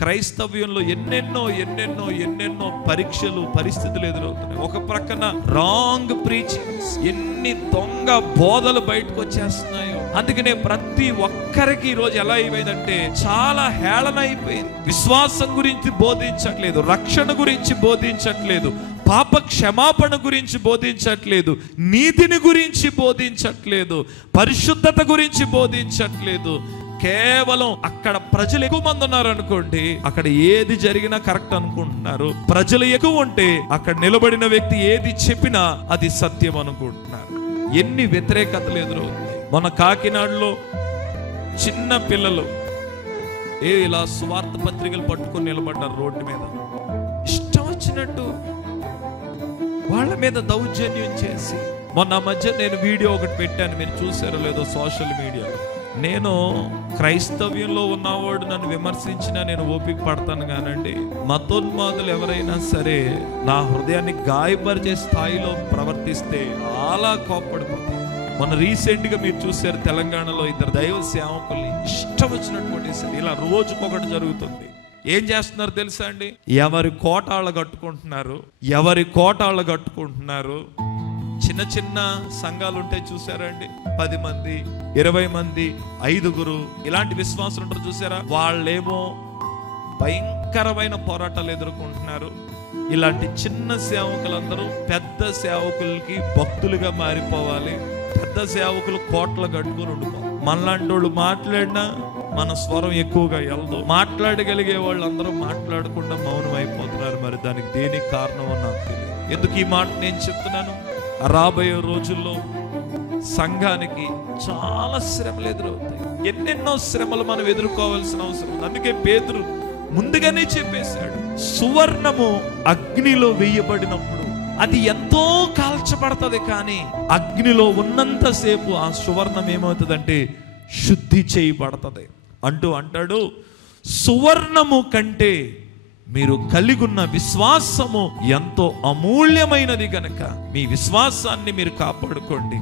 క్రైస్తవ్యంలో ఎన్నెన్నో ఎన్నెన్నో ఎన్నెన్నో పరీక్షలు పరిస్థితులు ఎదురవుతున్నాయి. ఒక ప్రక్కన రాంగ్ ప్రీచింగ్స్, ఎన్ని దొంగ బోధలు బయటకు వచ్చేస్తున్నాయో. అందుకనే ప్రతి ఒక్కరికి ఈరోజు ఎలా అయిపోయిందంటే చాలా హేళన అయిపోయింది. విశ్వాసం గురించి బోధించట్లేదు, రక్షణ గురించి బోధించట్లేదు, పాప క్షమాపణ గురించి బోధించట్లేదు, నీతిని గురించి బోధించట్లేదు, పరిశుద్ధత గురించి బోధించట్లేదు. కేవలం అక్కడ ప్రజలు ఎక్కువ మంది ఉన్నారు అనుకోండి, అక్కడ ఏది జరిగినా కరెక్ట్ అనుకుంటున్నారు. ప్రజలు ఎక్కువ ఉంటే అక్కడ నిలబడిన వ్యక్తి ఏది చెప్పినా అది సత్యం అనుకుంటున్నారు. ఎన్ని వ్యతిరేకతలు ఎదురవుతాయి. మన కాకినాడలో చిన్న పిల్లలు ఇలా స్వార్థ పత్రికలు పట్టుకొని నిలబడ్డారు రోడ్డు మీద. ఇష్టం వచ్చినట్టు వాళ్ళ మీద దౌర్జన్యం చేసి, మొన్న మధ్య నేను వీడియో ఒకటి పెట్టాను, మీరు చూసారో లేదో సోషల్ మీడియాలో. నేను క్రైస్తవ్యంలో ఉన్నవాడు నన్ను విమర్శించినా నేను ఓపిక పడతాను కానండి, మతోన్మాదులు ఎవరైనా సరే నా హృదయాన్ని గాయపరిచే స్థాయిలో ప్రవర్తిస్తే చాలా కోప్పడిపోతాను. మొన్న రీసెంట్ గా మీరు చూసారు, తెలంగాణలో ఇద్దరు దైవ సేవకుల్ని ఇష్టం వచ్చినట్టు కొట్టేశారు. ఇలా రోజుకొకటి జరుగుతుంది. ఏం చేస్తున్నారు తెలుసా అండి? ఎవరి కోటాళ్ళు కట్టుకుంటున్నారు. చిన్న చిన్న సంఘాలు ఉంటాయి చూసారండి, 10 మంది 20 మంది 5గురు ఇలాంటి విశ్వాసులు ఉంటారు చూసారా. వాళ్ళేమో భయంకరమైన పోరాటాలు ఎదుర్కొంటున్నారు. ఇలాంటి చిన్న సేవకులందరూ పెద్ద సేవకులకి భక్తులుగా మారిపోవాలి. పెద్ద సేవకులు కోట్లు కట్టుకుని ఉండిపోవాలి. మనలాంటి వాళ్ళు మాట్లాడినా మన స్వరం ఎక్కువగా వెళ్దు. మాట్లాడగలిగే వాళ్ళు అందరూ మాట్లాడకుండా మౌనం అయిపోతున్నారు. మరి దానికి దేనికి కారణం నాకు తెలియదు. ఎందుకు ఈ మాట నేను చెప్తున్నాను? రాబోయే రోజుల్లో సంఘానికి చాలా శ్రమలు ఎదురవుతాయి. ఎన్నెన్నో శ్రమలు మనం ఎదుర్కోవాల్సిన అవసరం. అందుకే పేతురు ముందుగానే చెప్పేశాడు, సువర్ణము అగ్నిలో వేయబడినప్పుడు అది ఎంతో కాల్చబడుతుంది, కానీ అగ్నిలో ఉన్నంతసేపు ఆ సువర్ణం ఏమవుతుందంటే శుద్ధి చేయబడుతుంది అంటాడు. సువర్ణము కంటే మీరు కలిగి ఉన్న విశ్వాసము ఎంతో అమూల్యమైనది గనక మీ విశ్వాసాన్ని మీరు కాపాడుకోండి.